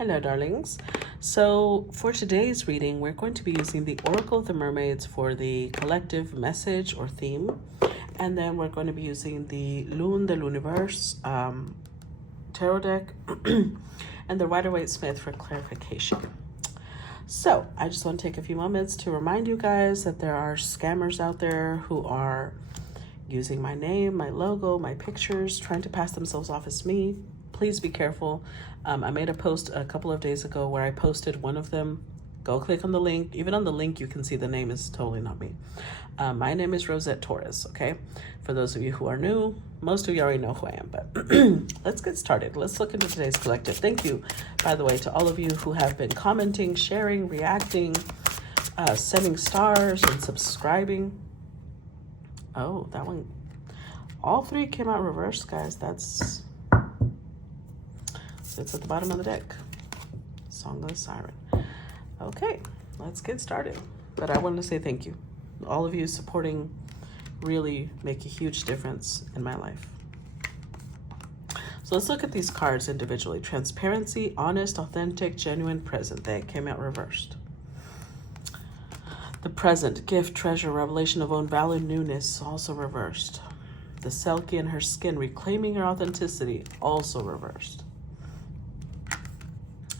Hello, darlings. So for today's reading, we're going to be using the Oracle of the Mermaids for the collective message or theme. And then we're going to be using the Lune de l'Univers tarot deck and the Rider-Waite-Smith for clarification. So I just want to take a few moments to remind you guys that there are scammers out there who are using my name, my logo, my pictures, trying to pass themselves off as me. Please be careful. I made a post a couple of days ago where I posted one of them. Go click on the link. Even on the link, you can see the name is totally not me. My name is Rosette Torres, okay? For those of you who are new, most of you already know who I am, but let's get started. Let's look into today's collective. Thank you, by the way, to all of you who have been commenting, sharing, reacting, sending stars, and subscribing. Oh, that one. All three came out reversed, guys. It's at the bottom of the deck. Song of the Siren. Okay, let's get started. But I wanted to say thank you. All of you supporting really make a huge difference in my life. So let's look at these cards individually. Transparency, honest, authentic, genuine, present. They came out reversed. The present, gift, treasure, revelation of own value, newness, also reversed. The selkie in her skin, reclaiming her authenticity, also reversed.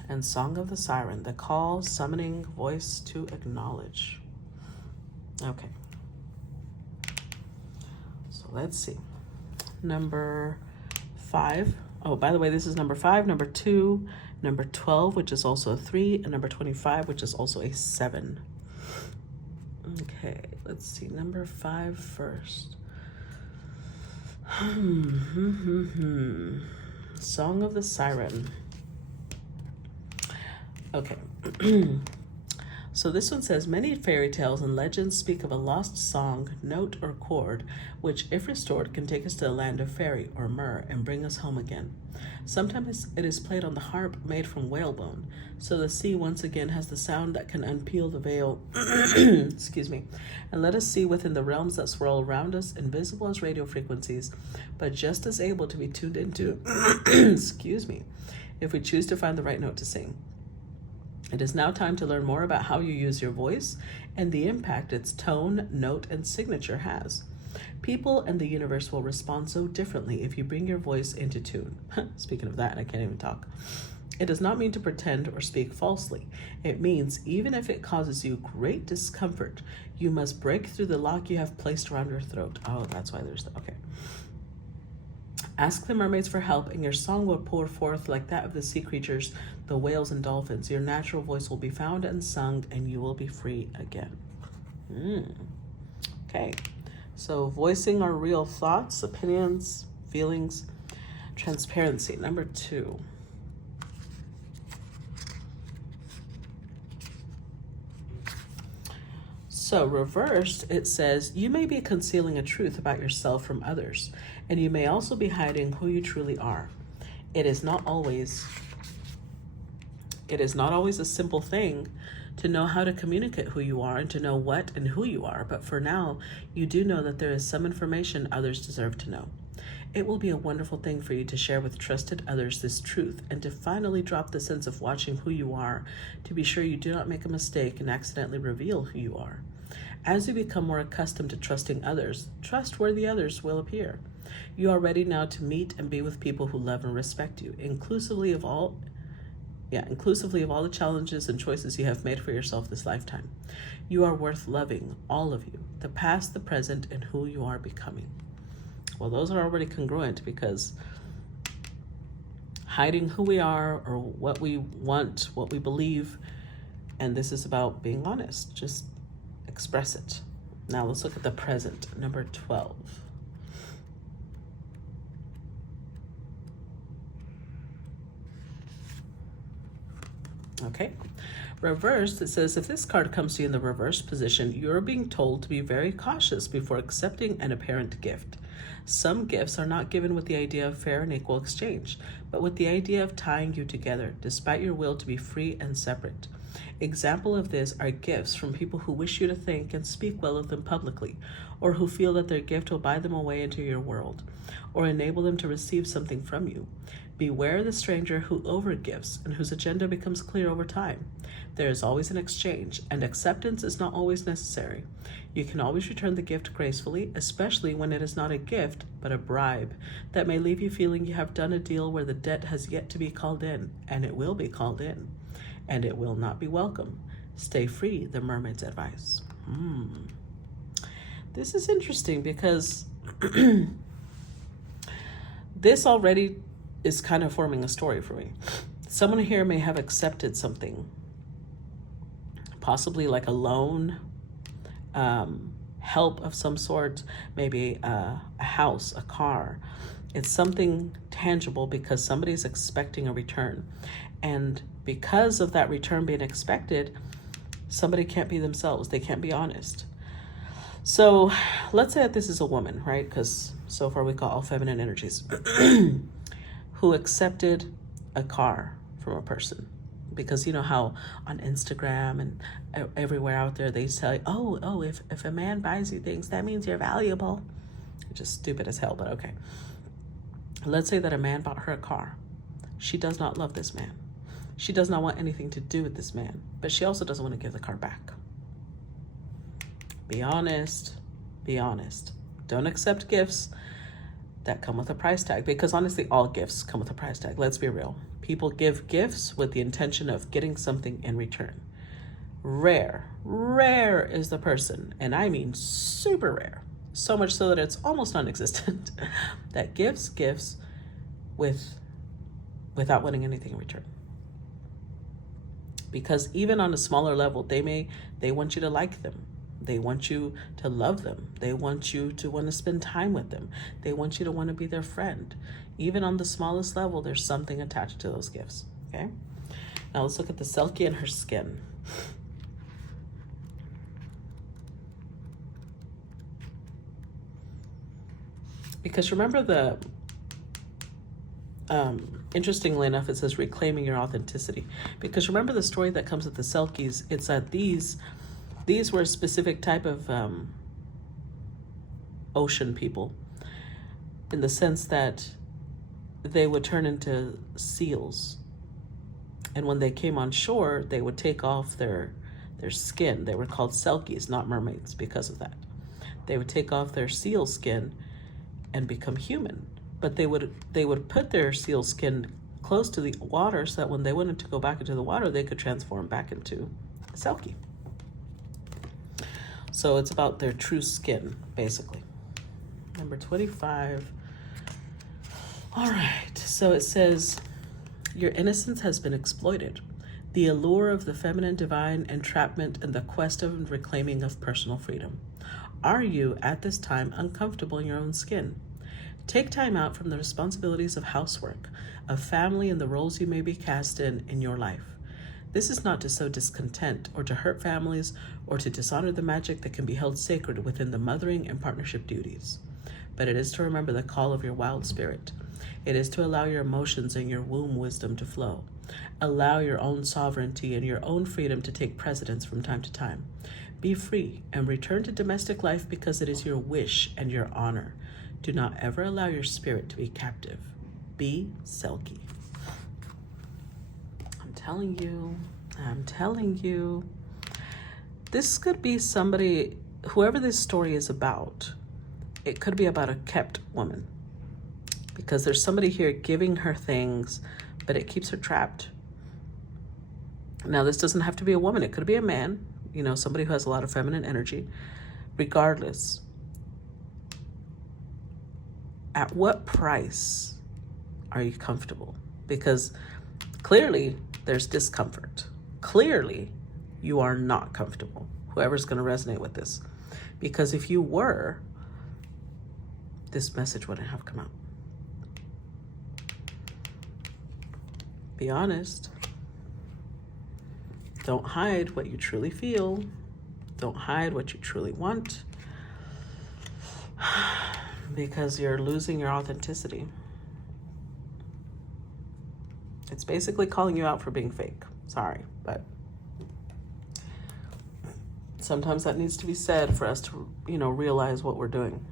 And Song of the Siren, the call, summoning, voice to acknowledge. Okay. So let's see. Number 5. Oh, by the way, this is number 5, number 2, number 12, which is also a 3, and number 25, which is also a 7. Okay, let's see. Number 5 first. Song of the Siren. Okay. So this one says, many fairy tales and legends speak of a lost song, note, or chord, which, if restored, can take us to the land of fairy or myrrh and bring us home again. Sometimes it is played on the harp made from whalebone, so the sea once again has the sound that can unpeel the veil, excuse me, and let us see within the realms that swirl around us, invisible as radio frequencies, but just as able to be tuned into, excuse me, if we choose to find the right note to sing. It is now time to learn more about how you use your voice and the impact its tone, note, and signature has. People and the universe will respond so differently if you bring your voice into tune. Speaking of that, I can't even talk. It does not mean to pretend or speak falsely. It means even if it causes you great discomfort, you must break through the lock you have placed around your throat. Oh, that's why there's the, okay. Ask the mermaids for help, and your song will pour forth like that of the sea creatures, the whales and dolphins. Your natural voice will be found and sung, and you will be free again. Okay, so voicing our real thoughts, opinions, feelings, transparency. Number 2. So reversed, it says, you may be concealing a truth about yourself from others, and you may also be hiding who you truly are. It is not always a simple thing to know how to communicate who you are and to know what and who you are, but for now, you do know that there is some information others deserve to know. It will be a wonderful thing for you to share with trusted others this truth and to finally drop the sense of watching who you are, to be sure you do not make a mistake and accidentally reveal who you are. As you become more accustomed to trusting others, trustworthy others will appear. You are ready now to meet and be with people who love and respect you, inclusively of all the challenges and choices you have made for yourself this lifetime. You are worth loving, all of you, the past, the present, and who you are becoming. Well, those are already congruent, because hiding who we are or what we want, what we believe, and this is about being honest. Just express it. Now let's look at the present, number 12. Okay, reversed, it says, if this card comes to you in the reverse position, you're being told to be very cautious before accepting an apparent gift. Some gifts are not given with the idea of fair and equal exchange, but with the idea of tying you together, despite your will to be free and separate. Example of this are gifts from people who wish you to think and speak well of them publicly, or who feel that their gift will buy them a way into your world. or enable them to receive something from you. Beware the stranger who overgives and whose agenda becomes clear over time. There is always an exchange, and acceptance is not always necessary. You can always return the gift gracefully, especially when it is not a gift, but a bribe that may leave you feeling you have done a deal where the debt has yet to be called in, and it will be called in, and it will not be welcome. Stay free, the mermaid's advice. This is interesting because this already is kind of forming a story for me. Someone here may have accepted something, possibly like a loan, help of some sort, maybe a house, a car. It's something tangible because somebody's expecting a return. And because of that return being expected, somebody can't be themselves. They can't be honest. So let's say that this is a woman, right? Because so far we got all feminine energies, who accepted a car from a person. Because you know how on Instagram and everywhere out there, they tell you, oh, if a man buys you things, that means you're valuable. Just stupid as hell, but okay. Let's say that a man bought her a car. She does not love this man. She does not want anything to do with this man, but she also doesn't want to give the car back. Be honest. Be honest. Don't accept gifts that come with a price tag, because honestly, all gifts come with a price tag. Let's be real. People give gifts with the intention of getting something in return. Rare is the person, and I mean super rare, so much so that it's almost non-existent, that gives gifts without wanting anything in return. Because even on a smaller level, they want you to like them. They want you to love them. They want you to want to spend time with them. They want you to want to be their friend. Even on the smallest level, there's something attached to those gifts, okay? Now let's look at the selkie and her skin. Because remember the, interestingly enough, it says reclaiming your authenticity. Because remember the story that comes with the selkies, it's that these were a specific type of ocean people, in the sense that they would turn into seals. And when they came on shore, they would take off their skin. They were called selkies, not mermaids, because of that. They would take off their seal skin and become human. But they would put their seal skin close to the water so that when they wanted to go back into the water, they could transform back into a selkie. So it's about their true skin, basically. Number 25. All right, so it says, your innocence has been exploited. The allure of the feminine divine entrapment and the quest of reclaiming of personal freedom. Are you, at this time, uncomfortable in your own skin? Take time out from the responsibilities of housework, of family, and the roles you may be cast in your life. This is not to sow discontent or to hurt families or to dishonor the magic that can be held sacred within the mothering and partnership duties. But it is to remember the call of your wild spirit. It is to allow your emotions and your womb wisdom to flow. Allow your own sovereignty and your own freedom to take precedence from time to time. Be free and return to domestic life because it is your wish and your honor. Do not ever allow your spirit to be captive. Be selkie. I'm telling you, this could be somebody, whoever this story is about, it could be about a kept woman. Because there's somebody here giving her things, but it keeps her trapped. Now, this doesn't have to be a woman. It could be a man, somebody who has a lot of feminine energy. Regardless, at what price are you comfortable? Because clearly there's discomfort. Clearly you are not comfortable. Whoever's going to resonate with this. Because if you were, this message wouldn't have come out. Be honest. Don't hide what you truly feel. Don't hide what you truly want. Because you're losing your authenticity. It's basically calling you out for being fake. Sorry, but sometimes that needs to be said for us to, realize what we're doing.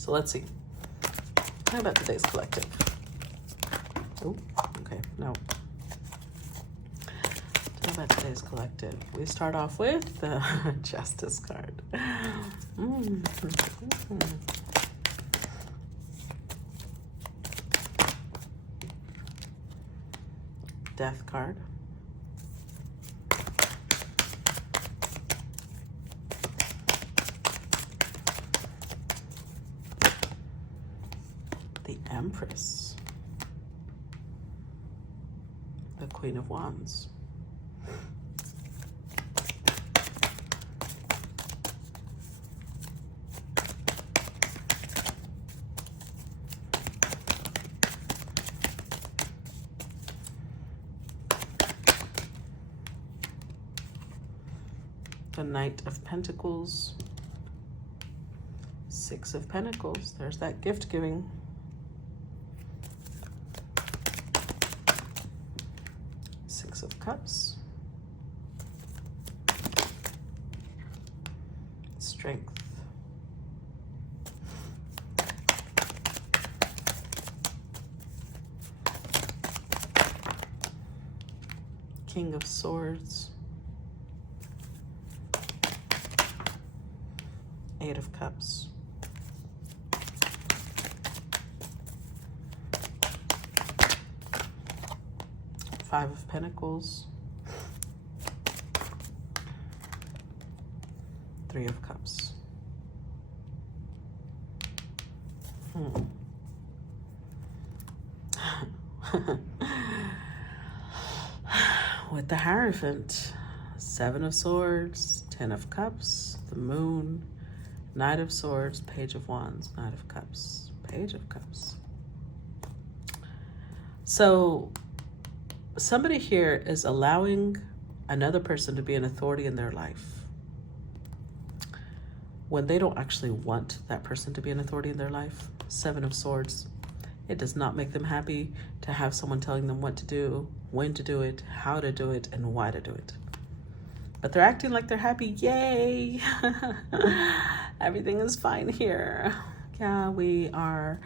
So let's see. How about today's collective? Oh, okay, no. How about today's collective? We start off with the Justice card. Death card. The Empress. The Queen of Wands. The Knight of Pentacles. Six of Pentacles. There's that gift giving. Six of Cups. Strength. King of Swords. Eight of Cups. Five of Pentacles. Three of Cups. With the Hierophant, Seven of Swords, 10 of Cups, the Moon, Knight of Swords, Page of Wands, Knight of Cups, Page of Cups. So somebody here is allowing another person to be an authority in their life when they don't actually want that person to be an authority in their life. Seven of Swords. It does not make them happy to have someone telling them what to do, when to do it, how to do it, and why to do it. But they're acting like they're happy. Yay! Everything is fine here. Yeah, we are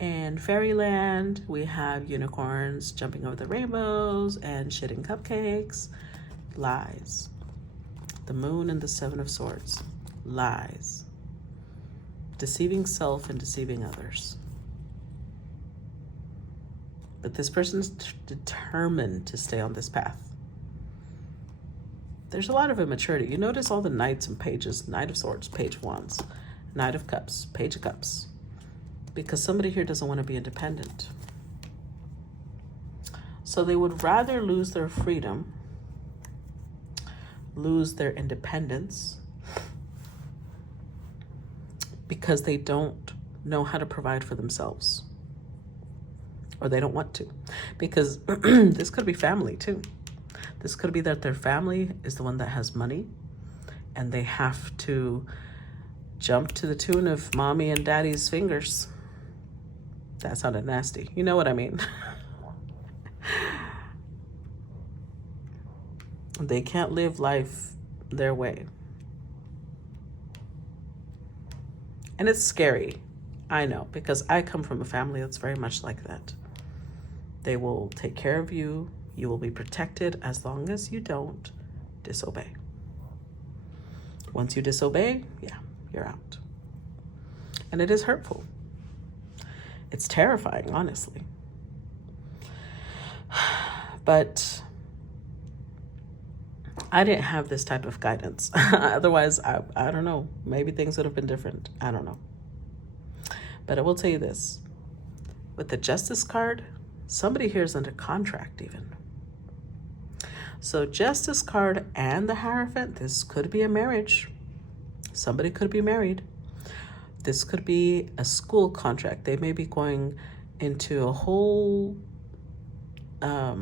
in fairyland. We have unicorns jumping over the rainbows and shitting cupcakes. Lies. The Moon and the Seven of Swords. Lies. Deceiving self and deceiving others. But this person's determined to stay on this path. There's a lot of immaturity. You notice all the knights and pages. Knight of Swords, Page of Wands, Knight of Cups, Page of Cups. Because somebody here doesn't want to be independent. So they would rather lose their freedom, lose their independence, because they don't know how to provide for themselves. Or they don't want to. Because this could be family too. This could be that their family is the one that has money and they have to jump to the tune of mommy and daddy's fingers. That sounded nasty. You know what I mean? They can't live life their way. And it's scary. I know, because I come from a family that's very much like that. They will take care of you. You will be protected as long as you don't disobey. Once you disobey, yeah, you're out. And it is hurtful. It's terrifying, honestly. But I didn't have this type of guidance. Otherwise, I don't know. Maybe things would have been different. I don't know. But I will tell you this. With the Justice card, somebody here is under contract even. So Justice card and the Hierophant, this could be a marriage. Somebody could be married. This could be a school contract. They may be going into a whole, I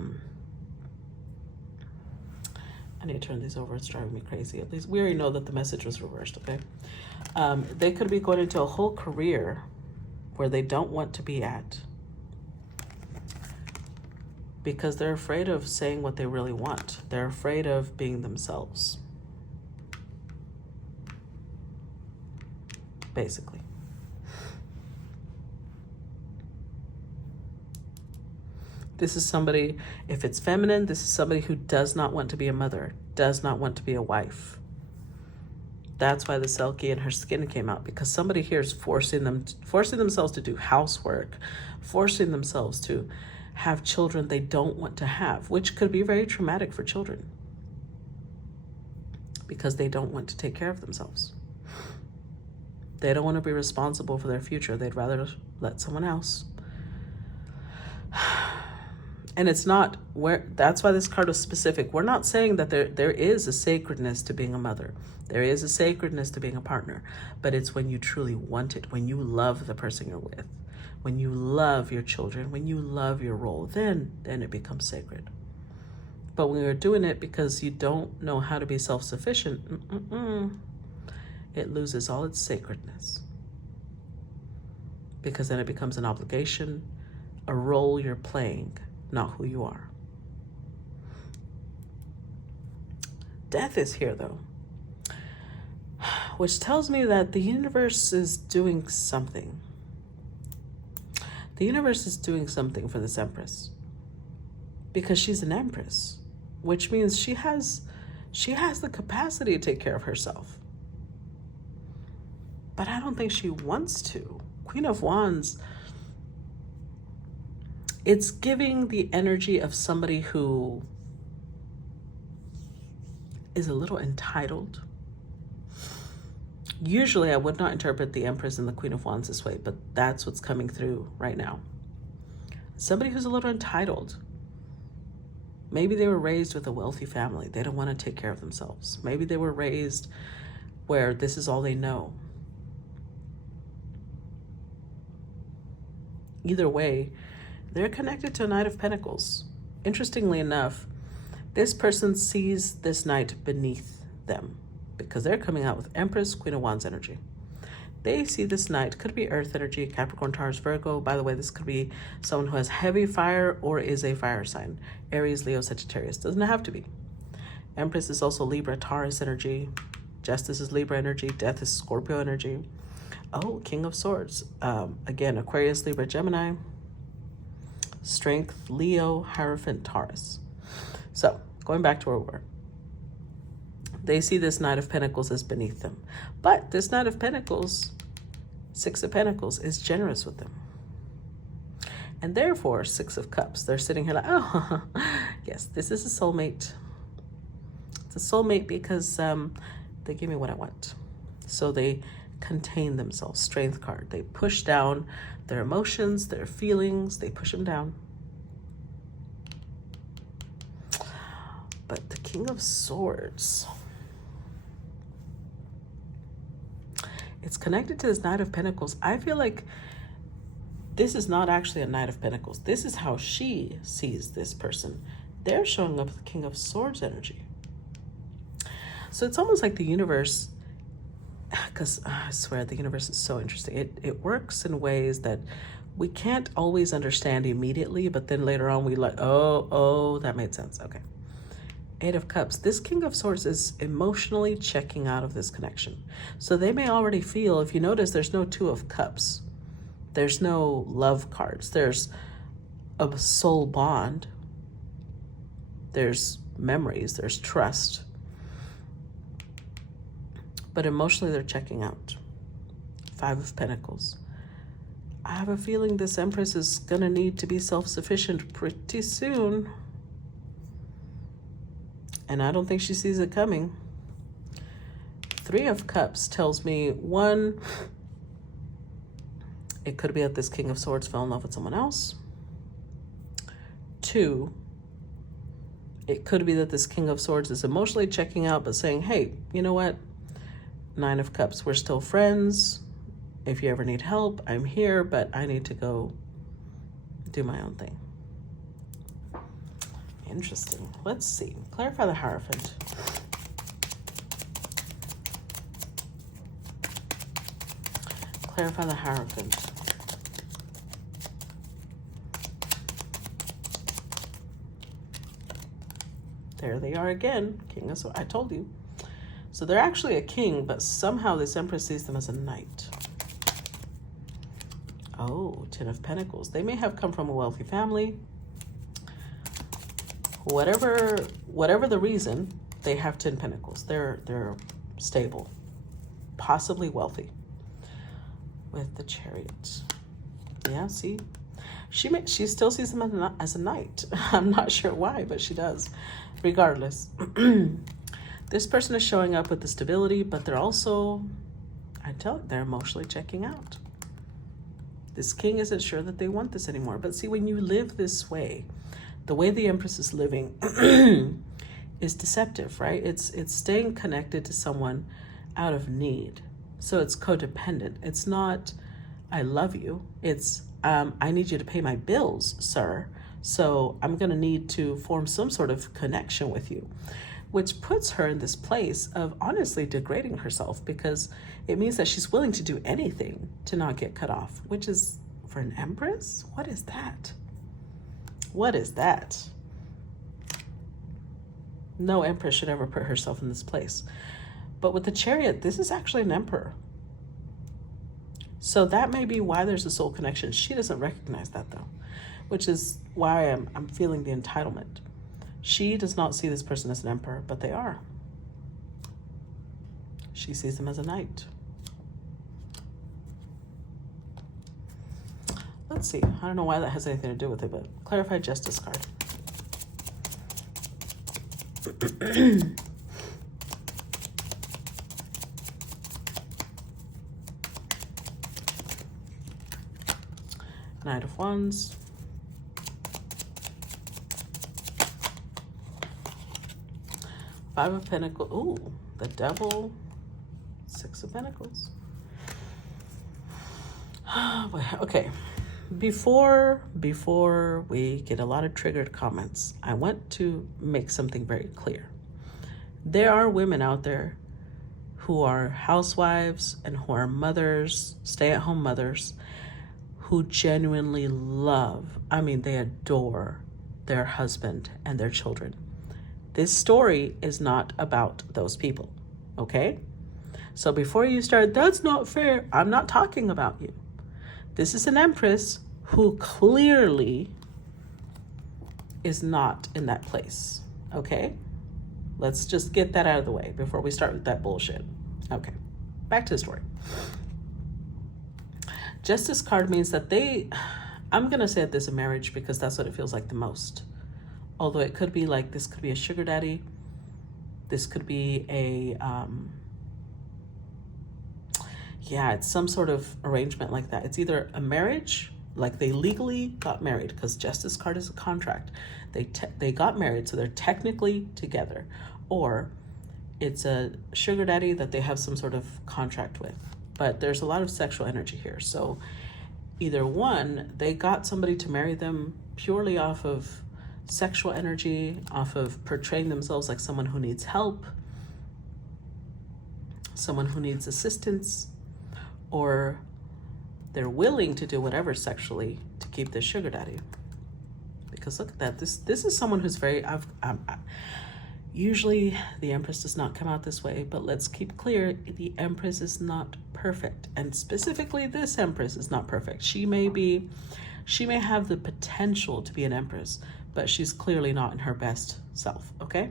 need to turn these over. It's driving me crazy. At least we already know that the message was reversed, okay? They could be going into a whole career where they don't want to be at because they're afraid of saying what they really want. They're afraid of being themselves, basically. This is somebody, if it's feminine, this is somebody who does not want to be a mother, does not want to be a wife. That's why the selkie and her skin came out, because somebody here is forcing themselves to do housework, forcing themselves to have children they don't want to have, which could be very traumatic for children because they don't want to take care of themselves. They don't want to be responsible for their future. They'd rather let someone else. And it's not where, that's why this card is specific. We're not saying that there is a sacredness to being a mother. There is a sacredness to being a partner, but it's when you truly want it, when you love the person you're with, when you love your children, when you love your role, then it becomes sacred. But when you're doing it because you don't know how to be self-sufficient, it loses all its sacredness. Because then it becomes an obligation, a role you're playing, not who you are. Death is here though, which tells me that the universe is doing something. The universe is doing something for this Empress because she's an Empress, which means she has the capacity to take care of herself. But I don't think she wants to. Queen of Wands, it's giving the energy of somebody who is a little entitled. Usually I would not interpret the Empress and the Queen of Wands this way, but that's what's coming through right now. Somebody who's a little entitled. Maybe they were raised with a wealthy family. They don't want to take care of themselves. Maybe they were raised where this is all they know. Either way, they're connected to a Knight of Pentacles. Interestingly enough, this person sees this Knight beneath them because they're coming out with Empress, Queen of Wands energy. They see this Knight, could be Earth energy, Capricorn, Taurus, Virgo. By the way, this could be someone who has heavy fire or is a fire sign. Aries, Leo, Sagittarius. Doesn't have to be. Empress is also Libra, Taurus energy. Justice is Libra energy. Death is Scorpio energy. Oh, King of Swords. Again, Aquarius, Libra, Gemini. Strength, Leo, Hierophant, Taurus. So, going back to where we were. They see this Knight of Pentacles as beneath them. But this Knight of Pentacles, Six of Pentacles, is generous with them. And therefore, Six of Cups. They're sitting here like, oh, yes, this is a soulmate. It's a soulmate because they give me what I want. So they contain themselves. Strength card. They push down their emotions, their feelings. They push them down. But the King of Swords, it's connected to this Knight of Pentacles. I feel like this is not actually a Knight of Pentacles. This is how she sees this person. They're showing up with the King of Swords energy. So it's almost like the universe, because I swear the universe is so interesting. It works in ways that we can't always understand immediately, but then later on we like, oh, that made sense. Okay. Eight of Cups. This King of Swords is emotionally checking out of this connection. So they may already feel, if you notice, there's no Two of Cups. There's no love cards. There's a soul bond. There's memories. There's trust. But emotionally, they're checking out. Five of Pentacles. I have a feeling this Empress is going to need to be self-sufficient pretty soon. And I don't think she sees it coming. Three of Cups tells me, one, it could be that this King of Swords fell in love with someone else. Two, it could be that this King of Swords is emotionally checking out, but saying, hey, you know what? Nine of Cups, we're still friends. If you ever need help, I'm here, but I need to go do my own thing. Interesting. Let's see. Clarify the Hierophant. Clarify the Hierophant. There they are again. King of Swords. I told you. So they're actually a king, but somehow this Empress sees them as a knight. Oh, Ten of Pentacles. They may have come from a wealthy family. Whatever the reason, they have 10 pentacles. They're stable, possibly wealthy. With the Chariot. Yeah, see? She still sees him as a knight. I'm not sure why, but she does. Regardless. This person is showing up with the stability, but they're also, they're emotionally checking out. This king isn't sure that they want this anymore. But see, when you live this way, the way the Empress is living is deceptive, right? It's staying connected to someone out of need. So it's codependent. It's not, I love you. It's, I need you to pay my bills, sir. So I'm going to need to form some sort of connection with you, which puts her in this place of honestly degrading herself, because it means that she's willing to do anything to not get cut off, which is, for an Empress, what is that? What is that? No Empress should ever put herself in this place. But with the Chariot, this is actually an Emperor. So that may be why there's a soul connection. She doesn't recognize that though, which is why I'm feeling the entitlement. She does not see this person as an Emperor, but they are. She sees them as a knight. Let's see. I don't know why that has anything to do with it, but clarify Justice card. Knight of Wands. Five of Pentacles. Ooh, the Devil. Six of Pentacles. Okay. Before we get a lot of triggered comments, I want to make something very clear. There are women out there who are housewives and who are mothers, stay-at-home mothers, who genuinely love, they adore their husband and their children. This story is not about those people, okay? So before you start, that's not fair, I'm not talking about you. This is an Empress who clearly is not in that place, okay? Let's just get that out of the way before we start with that bullshit. Okay, back to the story. Justice card means that I'm gonna say that there's a marriage because that's what it feels like the most. Although it could be like, this could be a sugar daddy. This could be it's some sort of arrangement like that. It's either a marriage, like they legally got married, because Justice card is a contract. They got married, so they're technically together. Or it's a sugar daddy that they have some sort of contract with. But there's a lot of sexual energy here. So either one, they got somebody to marry them purely off of sexual energy, off of portraying themselves like someone who needs help, someone who needs assistance, or they're willing to do whatever sexually to keep their sugar daddy. Because look at that, this is someone who's very, usually the Empress does not come out this way, but let's keep clear, the Empress is not perfect. And specifically this Empress is not perfect. She may have the potential to be an Empress, but she's clearly not in her best self, okay?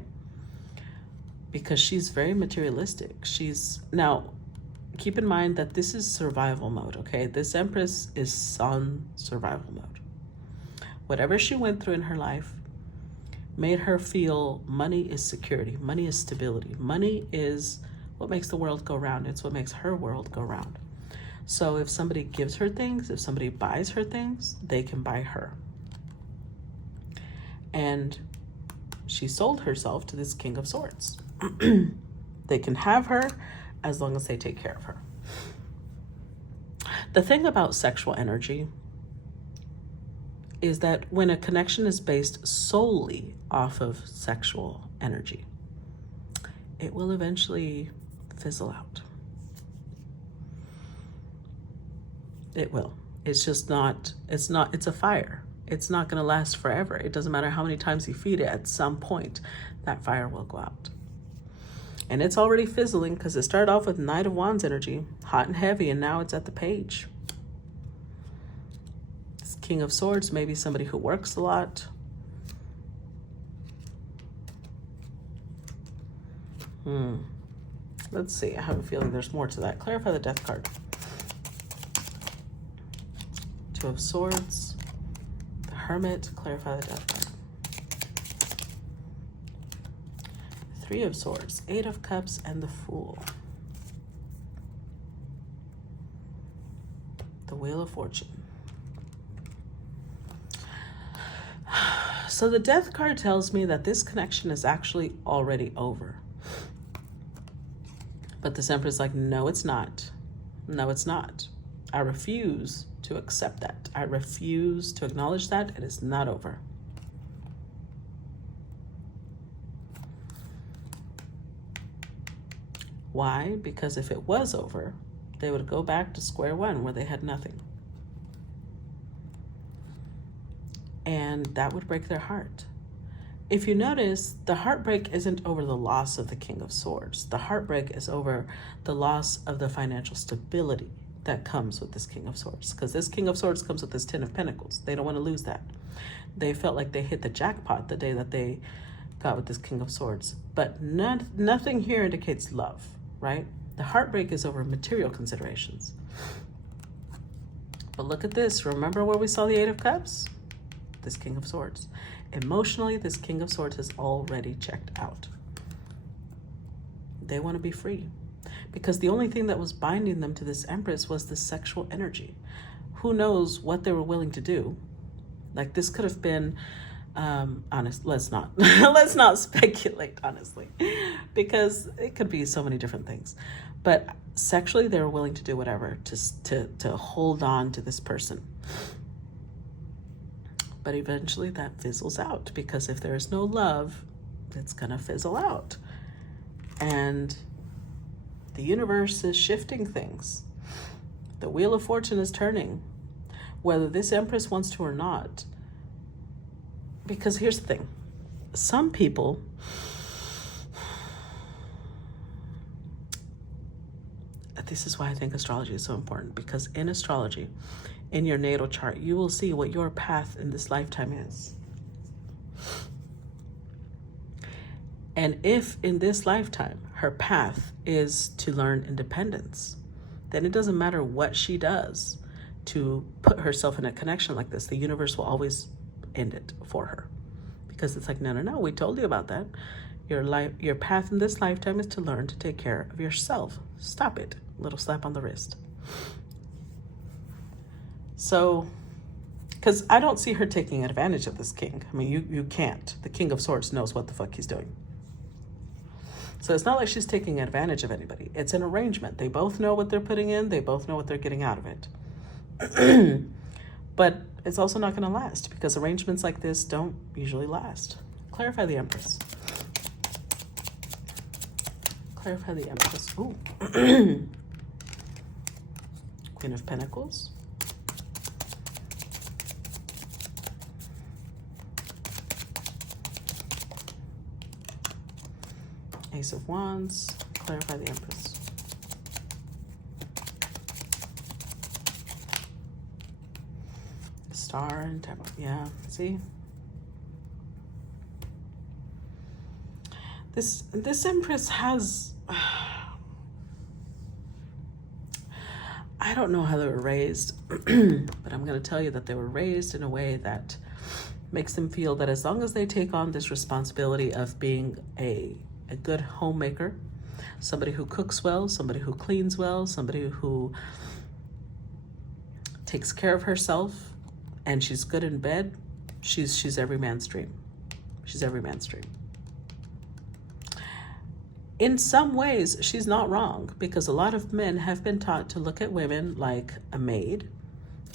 Because she's very materialistic. Now, keep in mind that this is survival mode, okay? This Empress is on survival mode. Whatever she went through in her life made her feel money is security, money is stability. Money is what makes the world go round. It's what makes her world go round. So if somebody gives her things, if somebody buys her things, they can buy her. And she sold herself to this King of Swords. They can have her as long as they take care of her. The thing about sexual energy is that when a connection is based solely off of sexual energy, it will eventually fizzle out. It will. It's a fire. It's not going to last forever. It doesn't matter how many times you feed it, at some point, that fire will go out. And it's already fizzling because it started off with Knight of Wands energy, hot and heavy, and now it's at the Page. This King of Swords may be somebody who works a lot. Let's see. I have a feeling there's more to that. Clarify the Death card. Two of Swords. The Hermit. Clarify the Death card. Three of Swords. Eight of Cups and the Fool. The Wheel of Fortune. So the Death card tells me that this connection is actually already over. But this Empress is like, no, it's not. No, it's not. I refuse to accept that. I refuse to acknowledge that. It is not over. Why? Because if it was over, they would go back to square one where they had nothing. And that would break their heart. If you notice, the heartbreak isn't over the loss of the King of Swords. The heartbreak is over the loss of the financial stability that comes with this King of Swords. Because this King of Swords comes with this Ten of Pentacles. They don't want to lose that. They felt like they hit the jackpot the day that they got with this King of Swords. But nothing here indicates love, right? The heartbreak is over material considerations. But look at this. Remember where we saw the Eight of Cups? This King of Swords. Emotionally, this King of Swords has already checked out. They want to be free because the only thing that was binding them to this Empress was the sexual energy. Who knows what they were willing to do? Like this could have been, honest, let's not, let's not speculate, honestly, because it could be so many different things. But sexually, they were willing to do whatever to hold on to this person. But eventually that fizzles out because if there is no love, it's gonna fizzle out. And the universe is shifting things. The Wheel of Fortune is turning, whether this Empress wants to or not. Because here's the thing. Some people, this is why I think astrology is so important, because in astrology, in your natal chart, you will see what your path in this lifetime is. And if in this lifetime, her path is to learn independence, then it doesn't matter what she does to put herself in a connection like this. The universe will always end it for her. Because it's like, no, we told you about that. Your path in this lifetime is to learn to take care of yourself. Stop it. Little slap on the wrist. So, because I don't see her taking advantage of this king. I mean, you can't. The King of Swords knows what the fuck he's doing. So it's not like she's taking advantage of anybody. It's an arrangement. They both know what they're putting in. They both know what they're getting out of it. But it's also not going to last because arrangements like this don't usually last. Clarify the Empress. Clarify the Empress. Ooh. Queen of Pentacles. Ace of Wands. Clarify the Empress. Star and Temple. Yeah, see? This Empress has... I don't know how they were raised, but I'm going to tell you that they were raised in a way that makes them feel that as long as they take on this responsibility of being a good homemaker, somebody who cooks well, somebody who cleans well, somebody who takes care of herself, and she's good in bed, she's every man's dream. She's every man's dream. In some ways, she's not wrong, because a lot of men have been taught to look at women like a maid,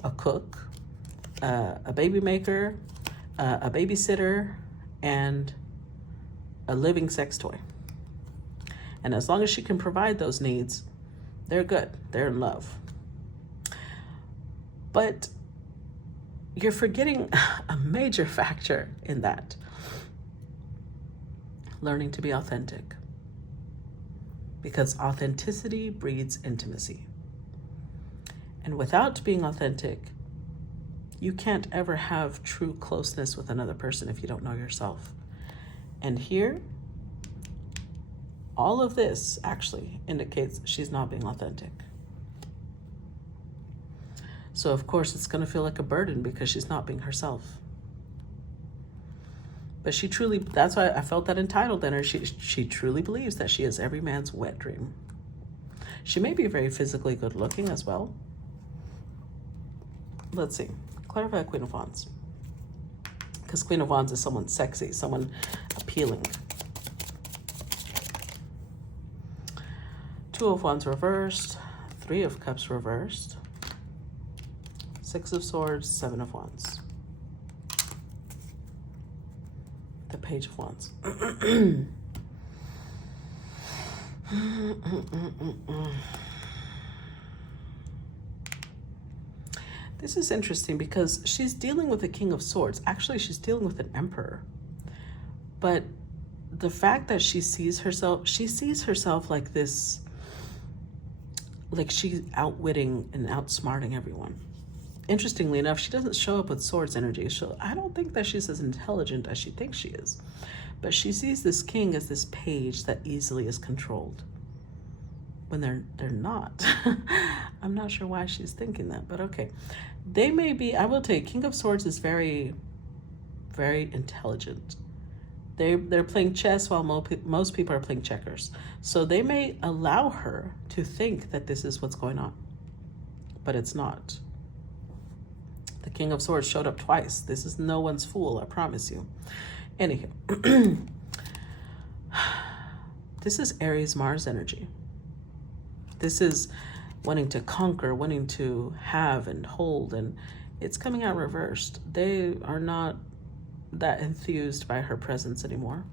a cook, a baby maker, a babysitter, and a living sex toy. And as long as she can provide those needs, they're good. They're in love. But you're forgetting a major factor in that. Learning to be authentic. Because authenticity breeds intimacy. And without being authentic, you can't ever have true closeness with another person if you don't know yourself. And here, All of this actually indicates she's not being authentic. So of course it's going to feel like a burden because she's not being herself. But she truly, that's why I felt that entitled in her. She truly believes that she is every man's wet dream. She may be very physically good looking as well. Let's see. Clarify Queen of Wands. Because Queen of Wands is someone sexy, someone appealing. Two of Wands reversed. Three of Cups reversed. Six of Swords, Seven of Wands. The Page of Wands. This is interesting because she's dealing with the King of Swords. Actually, she's dealing with an Emperor. But the fact that she sees herself like this, like she's outwitting and outsmarting everyone. Interestingly enough, she doesn't show up with swords energy. So I don't think that she's as intelligent as she thinks she is. But she sees this king as this page that easily is controlled. When they're not. I'm not sure why she's thinking that, but okay. They may be, I will tell you, King of Swords is very, very intelligent. They're playing chess while most people are playing checkers. So they may allow her to think that this is what's going on, but it's not. The King of Swords showed up twice. This is no one's fool, I promise you. Anywho, this is Aries Mars energy. This is wanting to conquer, wanting to have and hold, and it's coming out reversed. They are not that enthused by her presence anymore.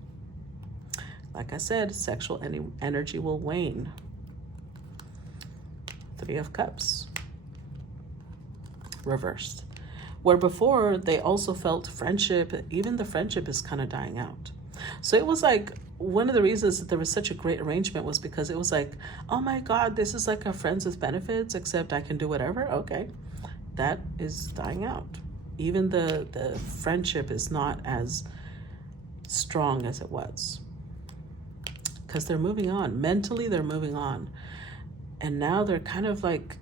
Like I said, sexual energy will wane. Three of Cups. Reversed. Where before they also felt friendship, even the friendship is kind of dying out. So it was like, one of the reasons that there was such a great arrangement was because it was like, oh my God, this is like a friends with benefits, except I can do whatever. Okay, that is dying out. Even the friendship is not as strong as it was. Because they're moving on. Mentally, they're moving on. And now they're kind of like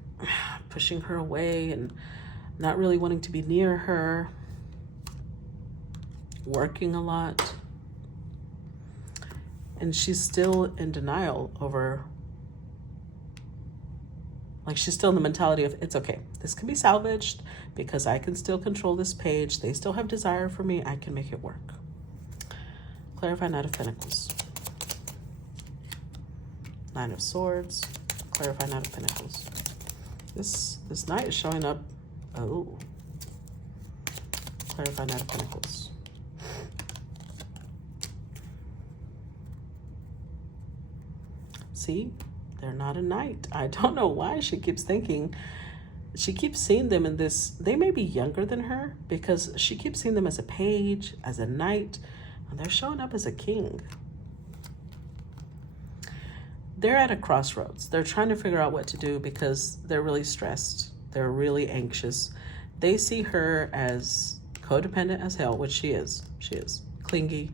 pushing her away and not really wanting to be near her. Working a lot. And she's still in denial over, like she's still in the mentality of, it's okay. This can be salvaged because I can still control this page. They still have desire for me. I can make it work. Clarify Knight of Pentacles. Nine of Swords. Clarify Knight of Pentacles. This knight is showing up. Oh. Clarify Knight of Pentacles. See, they're not a knight. I don't know why she keeps thinking, she keeps seeing them in this, they may be younger than her because she keeps seeing them as a page, as a knight, and they're showing up as a king. They're at a crossroads. They're trying to figure out what to do because they're really stressed. They're really anxious. They see her as codependent as hell, which she is. She is clingy.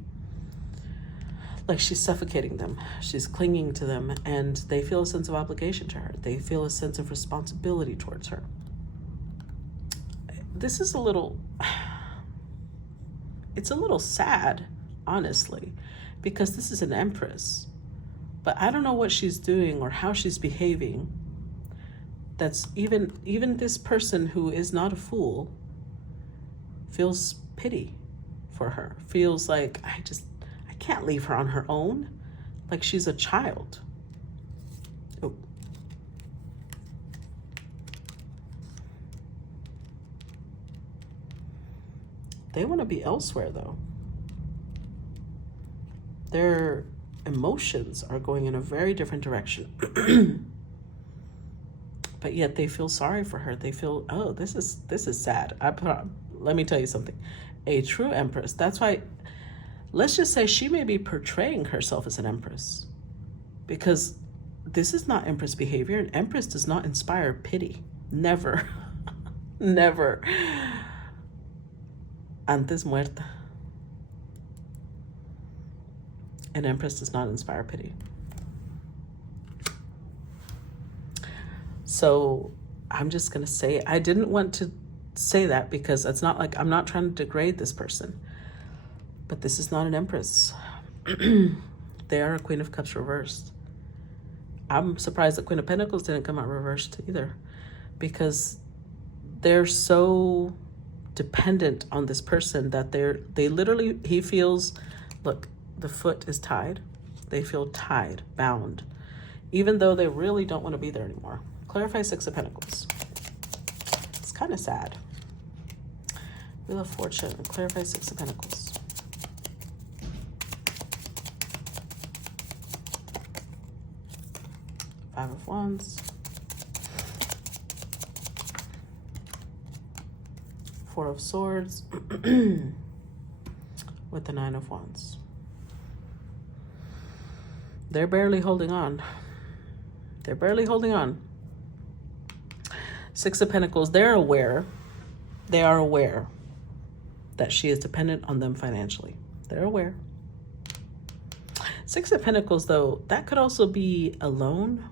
Like she's suffocating them. She's clinging to them, and they feel a sense of obligation to her. They feel a sense of responsibility towards her. This is it's a little sad, honestly, because this is an empress. But I don't know what she's doing or how she's behaving. That's even this person who is not a fool feels pity for her. Feels like, I can't leave her on her own. Like she's a child. Oh. They want to be elsewhere though. Their emotions are going in a very different direction. But yet they feel sorry for her. They feel, oh, this is sad. Let me tell you something. A true empress, that's why, let's just say she may be portraying herself as an empress, because this is not empress behavior. An empress does not inspire pity. Never. Never. Antes muerta. An empress does not inspire pity. So I'm just going to say, I didn't want to say that because it's not like I'm not trying to degrade this person, but this is not an Empress. They are a Queen of Cups reversed. I'm surprised that Queen of Pentacles didn't come out reversed either, because they're so dependent on this person that they literally, he feels, look, the foot is tied. They feel tied, bound, even though they really don't want to be there anymore. Clarify Six of Pentacles. It's kind of sad. Wheel of Fortune, clarify Six of Pentacles. Five of Wands. Four of Swords with the Nine of Wands. They're barely holding on. They're barely holding on. Six of Pentacles, they're aware. They are aware that she is dependent on them financially. They're aware. Six of Pentacles, though, that could also be alone.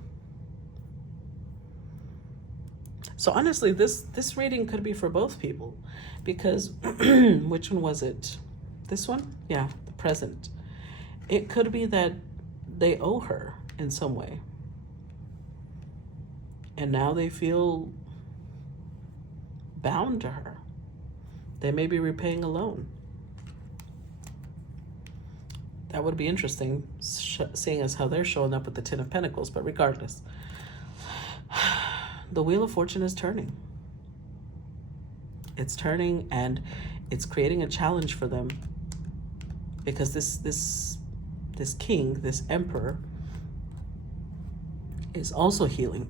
So honestly, this reading could be for both people, because which one was it? This one? Yeah, the present. It could be that they owe her in some way, and now they feel bound to her. They may be repaying a loan. That would be interesting, seeing as how they're showing up with the Ten of Pentacles, but regardless. The Wheel of Fortune is turning. It's turning, and it's creating a challenge for them, because this king, this emperor, is also healing.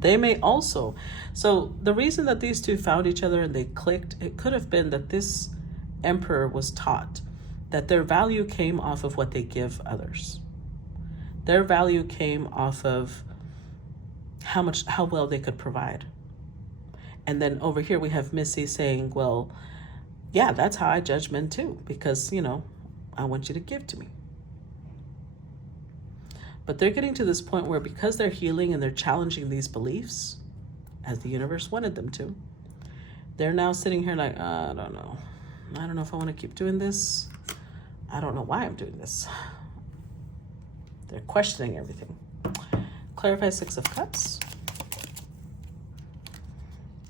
They may also. So the reason that these two found each other and they clicked, it could have been that this emperor was taught that their value came off of what they give others. Their value came off of how well they could provide. And then over here we have Missy saying, well, yeah, that's how I judge men too, because, you know, I want you to give to me. But they're getting to this point where, because they're healing and they're challenging these beliefs as the universe wanted them to, they're now sitting here like, I don't know. I don't know if I want to keep doing this. I don't know why I'm doing this. They're questioning everything. Clarify Six of Cups.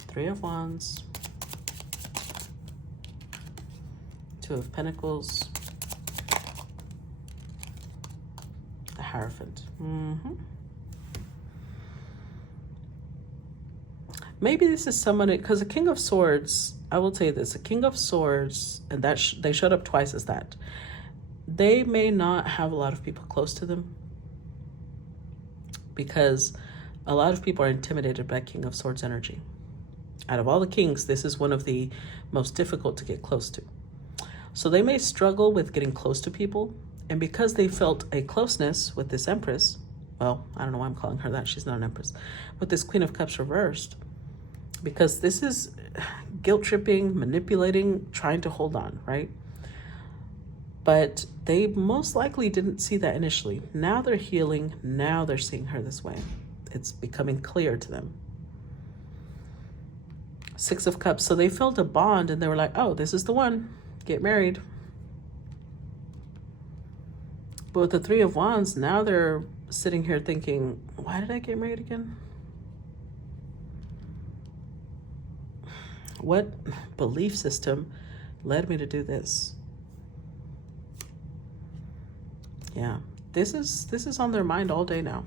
Three of Wands. Two of Pentacles. The Hierophant. Maybe this is someone, because a King of Swords, I will tell you this, a King of Swords, and that they showed up twice as that. They may not have a lot of people close to them, because a lot of people are intimidated by King of Swords energy. Out of all the kings, this is one of the most difficult to get close to. So they may struggle with getting close to people. And because they felt a closeness with this Empress, well, I don't know why I'm calling her that. She's not an Empress. With this Queen of Cups reversed, because this is guilt tripping, manipulating, trying to hold on, right? But they most likely didn't see that initially. Now they're healing. Now they're seeing her this way. It's becoming clear to them. Six of Cups. So they felt a bond and they were like, oh, this is the one. Get married. But with the Three of Wands, now they're sitting here thinking, why did I get married again? What belief system led me to do this? Yeah, this is on their mind all day now.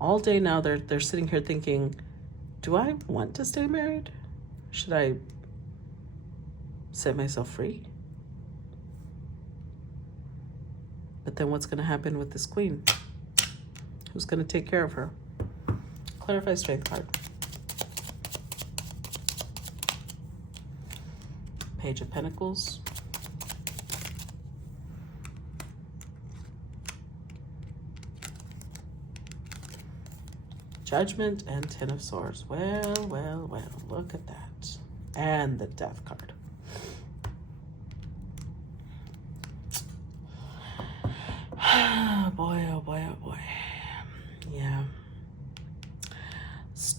All day now they're sitting here thinking, do I want to stay married? Should I set myself free? But then what's going to happen with this queen? Who's going to take care of her? Clarify Strength card. Page of Pentacles. Judgment and Ten of Swords. Well, well, well, look at that. And the Death card. Oh boy, oh boy, oh boy. Yeah.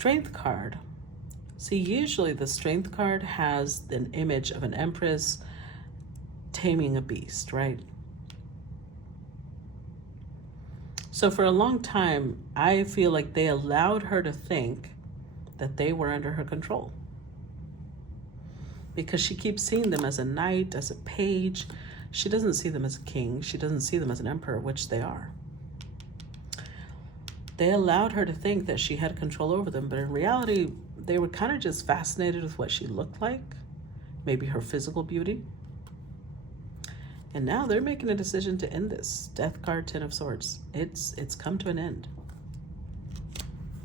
Strength card. See, usually the Strength card has an image of an empress taming a beast, right? So for a long time, I feel like they allowed her to think that they were under her control, because she keeps seeing them as a knight, as a page. She doesn't see them as a king. She doesn't see them as an emperor, which they are. They allowed her to think that she had control over them, but in reality, they were kind of just fascinated with what she looked like, maybe her physical beauty. And now they're making a decision to end this. Death card, Ten of Swords. It's come to an end.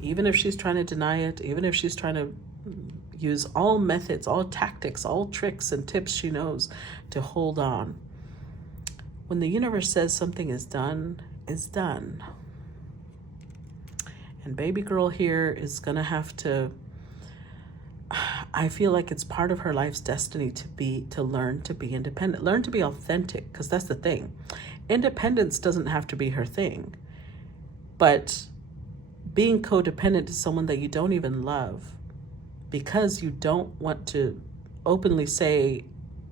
Even if she's trying to deny it, even if she's trying to use all methods, all tactics, all tricks and tips she knows to hold on. When the universe says something is done, it's done. And baby girl here is gonna have to, I feel like it's part of her life's destiny to learn to be independent, learn to be authentic, because that's the thing. Independence doesn't have to be her thing, but being codependent to someone that you don't even love because you don't want to openly say,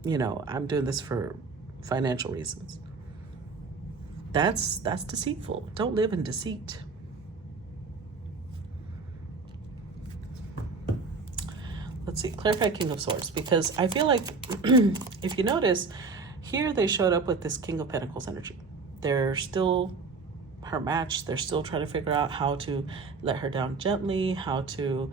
I'm doing this for financial reasons. That's deceitful. Don't live in deceit. Let's see, clarify King of Swords, because I feel like if you notice, here they showed up with this King of Pentacles energy. They're still her match. They're still trying to figure out how to let her down gently, how to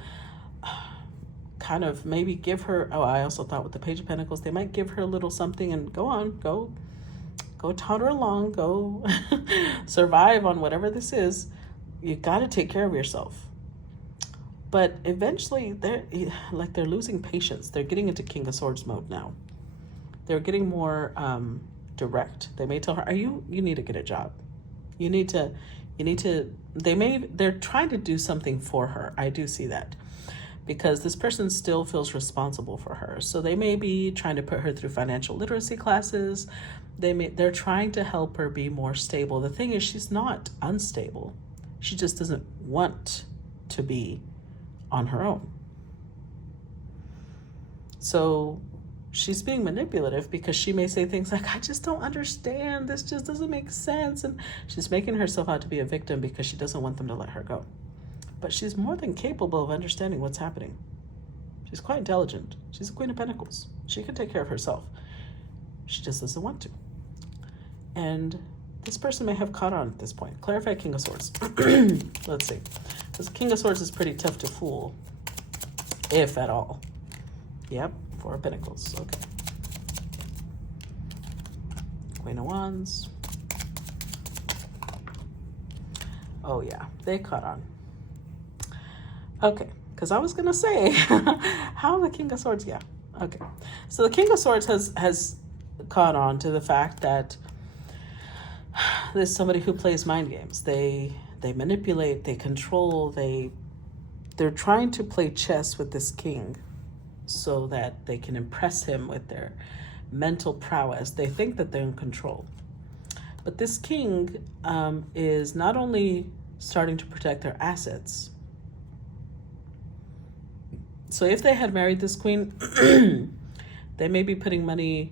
kind of maybe give her, I also thought with the Page of Pentacles, they might give her a little something and go totter along, go survive on whatever this is. You got to take care of yourself. But eventually, they're losing patience. They're getting into King of Swords mode now. They're getting more direct. They may tell her, you need to get a job. You need to, they're trying to do something for her. I do see that, because this person still feels responsible for her. So they may be trying to put her through financial literacy classes. They're trying to help her be more stable. The thing is, she's not unstable. She just doesn't want to be on her own. So she's being manipulative, because she may say things like, I just don't understand. This just doesn't make sense. And she's making herself out to be a victim because she doesn't want them to let her go. But she's more than capable of understanding what's happening. She's quite intelligent. She's a Queen of Pentacles. She can take care of herself. She just doesn't want to. And this person may have caught on at this point. Clarify King of Swords. Let's see. Because King of Swords is pretty tough to fool, if at all. Yep, Four of Pentacles. Okay. Queen of Wands. Oh yeah, they caught on. Okay, because I was gonna say, how the King of Swords, yeah. Okay, so the King of Swords has caught on to the fact that there's somebody who plays mind games. They manipulate, they control, they're trying to play chess with this king so that they can impress him with their mental prowess. They think that they're in control. But this king is not only starting to protect their assets. So if they had married this queen, they may be putting money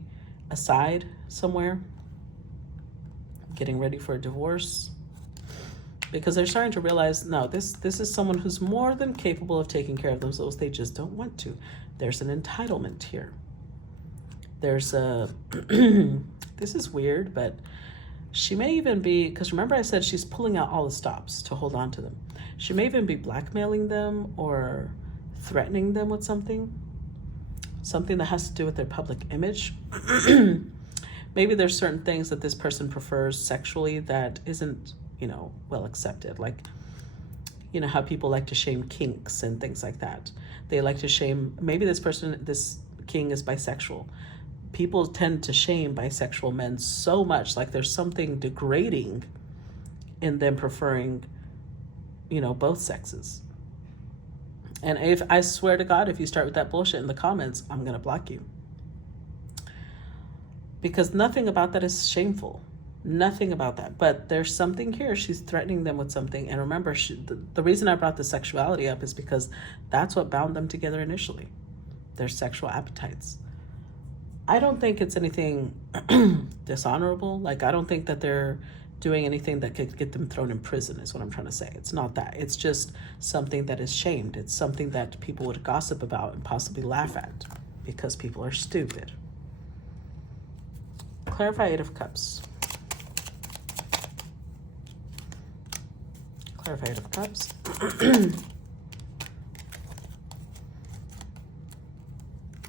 aside somewhere, getting ready for a divorce, because they're starting to realize, no, this is someone who's more than capable of taking care of themselves. They just don't want to. There's an entitlement here. There's a, this is weird, but she may even be, because remember I said she's pulling out all the stops to hold on to them. She may even be blackmailing them or threatening them with something that has to do with their public image. Maybe there's certain things that this person prefers sexually that isn't, well accepted. Like, how people like to shame kinks and things like that. They like to shame, maybe this king is bisexual. People tend to shame bisexual men so much, like there's something degrading in them preferring, both sexes. And if I swear to God, if you start with that bullshit in the comments, I'm going to block you. Because nothing about that is shameful. Nothing about that. But there's something here. She's threatening them with something. And remember, the reason I brought the sexuality up is because that's what bound them together initially. Their sexual appetites. I don't think it's anything dishonorable. Like, I don't think that they're doing anything that could get them thrown in prison, is what I'm trying to say. It's not that. It's just something that is shamed. It's something that people would gossip about and possibly laugh at because people are stupid. Clarify Eight of Cups. Clarify Eight of Cups.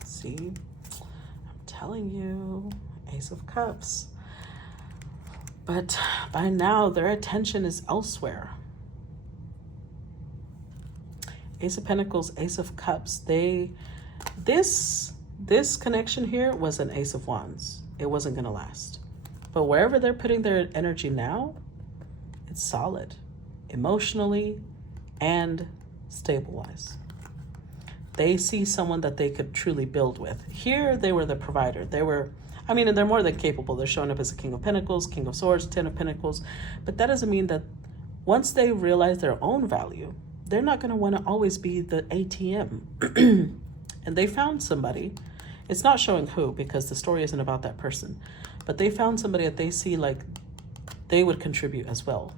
See? I'm telling you. Ace of Cups. But by now, their attention is elsewhere. Ace of Pentacles, Ace of Cups. This connection here was an Ace of Wands. It wasn't going to last. But wherever they're putting their energy now, it's solid. Emotionally and stable-wise. They see someone that they could truly build with. Here, they were the provider. And they're more than capable. They're showing up as a King of Pentacles, King of Swords, Ten of Pentacles. But that doesn't mean that once they realize their own value, they're not going to want to always be the ATM. And they found somebody. It's not showing who, because the story isn't about that person. But they found somebody that they see like they would contribute as well.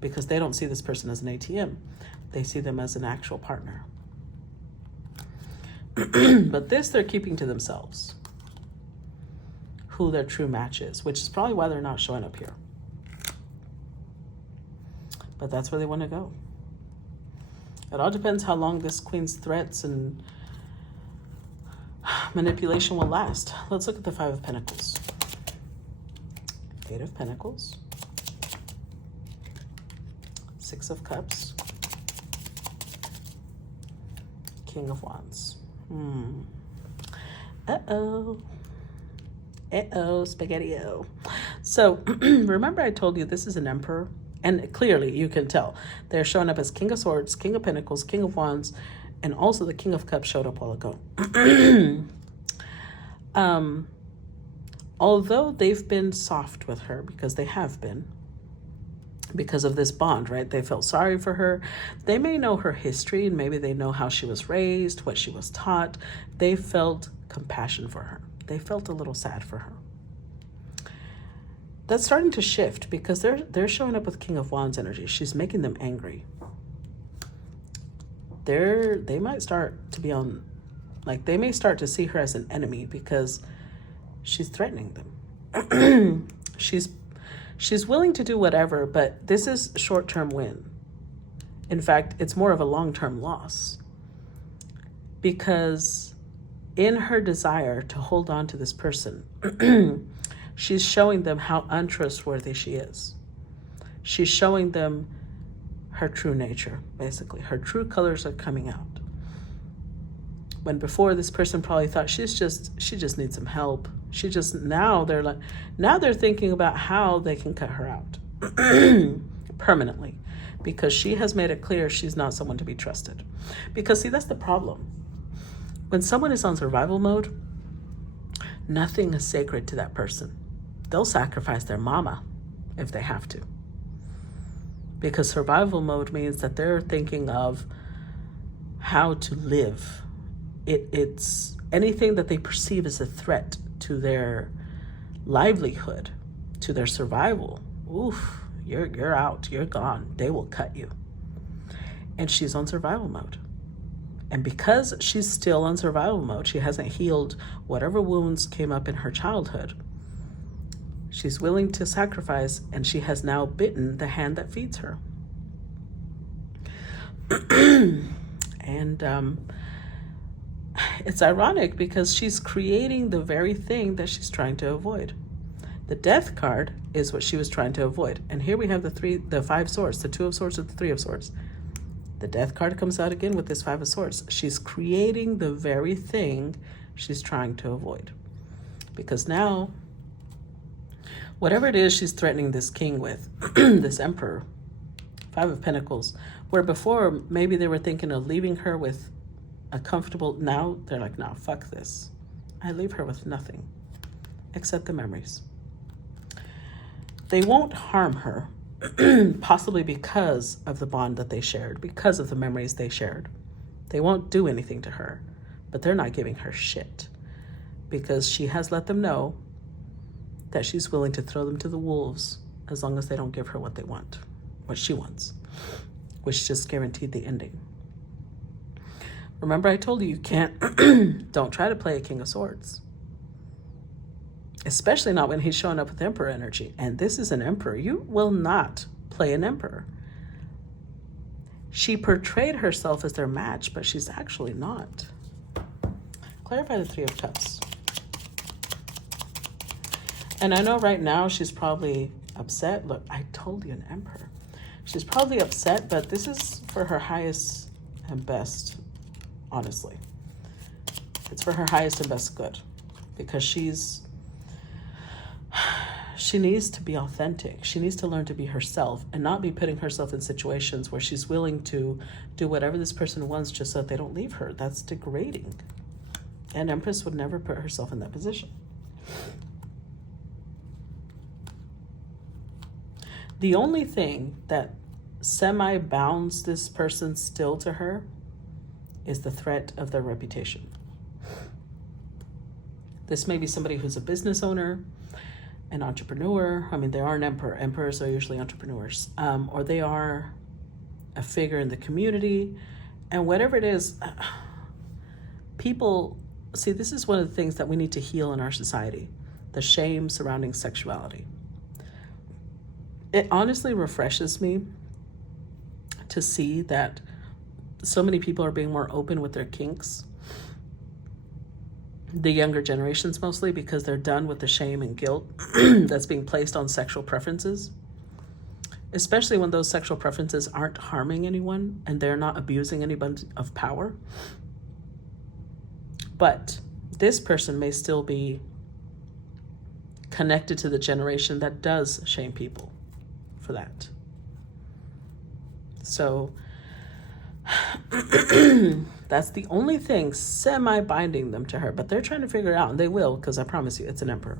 Because they don't see this person as an ATM. They see them as an actual partner. But this they're keeping to themselves. Who their true match is, which is probably why they're not showing up here. But that's where they want to go. It all depends how long this Queen's threats and manipulation will last. Let's look at the Five of Pentacles. Eight of Pentacles. Six of Cups. King of Wands. Spaghetti-o. So remember I told you this is an Emperor, and clearly you can tell they're showing up as King of Swords, King of Pentacles, King of Wands, and also the King of Cups showed up a while ago. Although they've been soft with her, because they have been, because of this bond, right? They felt sorry for her. They may know her history, and maybe they know how she was raised, what she was taught. They felt compassion for her. They felt a little sad for her. That's starting to shift because they're showing up with King of Wands energy. She's making them angry. They might start to be on, like they may start to see her as an enemy because she's threatening them. She's willing to do whatever, but this is short-term win. In fact, it's more of a long-term loss because in her desire to hold on to this person, she's showing them how untrustworthy she is. She's showing them her true nature, basically. Her true colors are coming out. When before this person probably thought she just needs some help. Now they're thinking about how they can cut her out permanently, because she has made it clear she's not someone to be trusted. Because see, that's the problem. When someone is on survival mode, nothing is sacred to that person. They'll sacrifice their mama if they have to. Because survival mode means that they're thinking of how to live. It's anything that they perceive as a threat to their livelihood, to their survival. Oof, you're out, you're gone. They will cut you. And she's on survival mode. And because she's still on survival mode, she hasn't healed whatever wounds came up in her childhood. She's willing to sacrifice, and she has now bitten the hand that feeds her. And it's ironic because she's creating the very thing that she's trying to avoid. The Death card is what she was trying to avoid. And here we have the Five Swords, the Two of Swords with the Three of Swords. The Death card comes out again with this Five of Swords. She's creating the very thing she's trying to avoid. Because now, whatever it is she's threatening this king with, this Emperor, Five of Pentacles, where before maybe they were thinking of leaving her with a comfortable, now they're like, no, fuck this. I leave her with nothing except the memories. They won't harm her, possibly because of the bond that they shared, because of the memories they shared. They won't do anything to her, but they're not giving her shit because she has let them know that she's willing to throw them to the wolves as long as they don't give her what they want, what she wants, which just guaranteed the ending. Remember, I told you can't, don't try to play a King of Swords. Especially not when he's showing up with Emperor energy. And this is an Emperor. You will not play an Emperor. She portrayed herself as their match, but she's actually not. Clarify the Three of Cups. And I know right now she's probably upset. Look, I told you, an Emperor. She's probably upset, but this is for her highest and best, honestly. It's for her highest and best good, because she needs to be authentic. She needs to learn to be herself and not be putting herself in situations where she's willing to do whatever this person wants just so that they don't leave her. That's degrading. And Empress would never put herself in that position. The only thing that semi-bounds this person still to her is the threat of their reputation. This may be somebody who's a business owner, an entrepreneur. I mean, they are an emperor. Emperors are usually entrepreneurs. Or they are a figure in the community. And whatever it is, people, see, this is one of the things that we need to heal in our society, the shame surrounding sexuality. It honestly refreshes me to see that so many people are being more open with their kinks. The younger generations mostly, because they're done with the shame and guilt that's being placed on sexual preferences, especially when those sexual preferences aren't harming anyone and they're not abusing anybody of power. But this person may still be connected to the generation that does shame people for that. So that's the only thing semi-binding them to her, but they're trying to figure it out, and they will, because I promise you, it's an Emperor.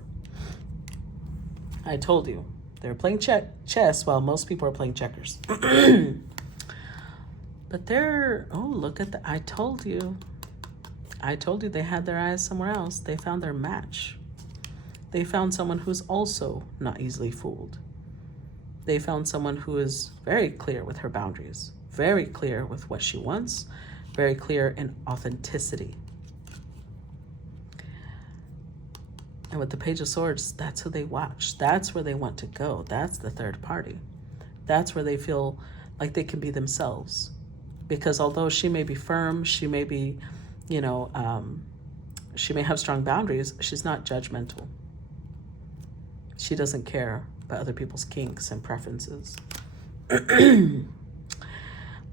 I told you, they're playing chess while most people are playing checkers. But they're, oh, look at I told you they had their eyes somewhere else. They found their match. They found someone who's also not easily fooled. They found someone who is very clear with her boundaries, very clear with what she wants, very clear in authenticity. And with the Page of Swords, that's who they watch. That's where they want to go. That's the third party. That's where they feel like they can be themselves. Because although she may be firm, she may be, she may have strong boundaries, she's not judgmental. She doesn't care about other people's kinks and preferences.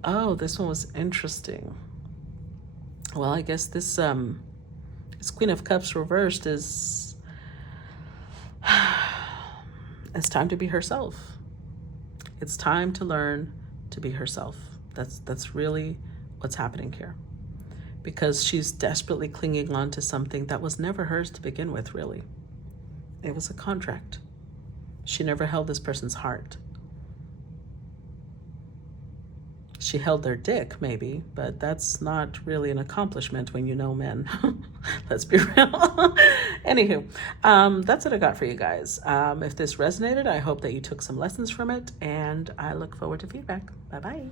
Oh, this one was interesting. Well, I guess this Queen of Cups reversed is it's time to be herself. It's time to learn to be herself. That's really what's happening here. Because she's desperately clinging on to something that was never hers to begin with, really. It was a contract. She never held this person's heart. She held their dick, maybe, but that's not really an accomplishment when you know men. Let's be real. Anywho, that's what I got for you guys. If this resonated, I hope that you took some lessons from it, and I look forward to feedback. Bye-bye.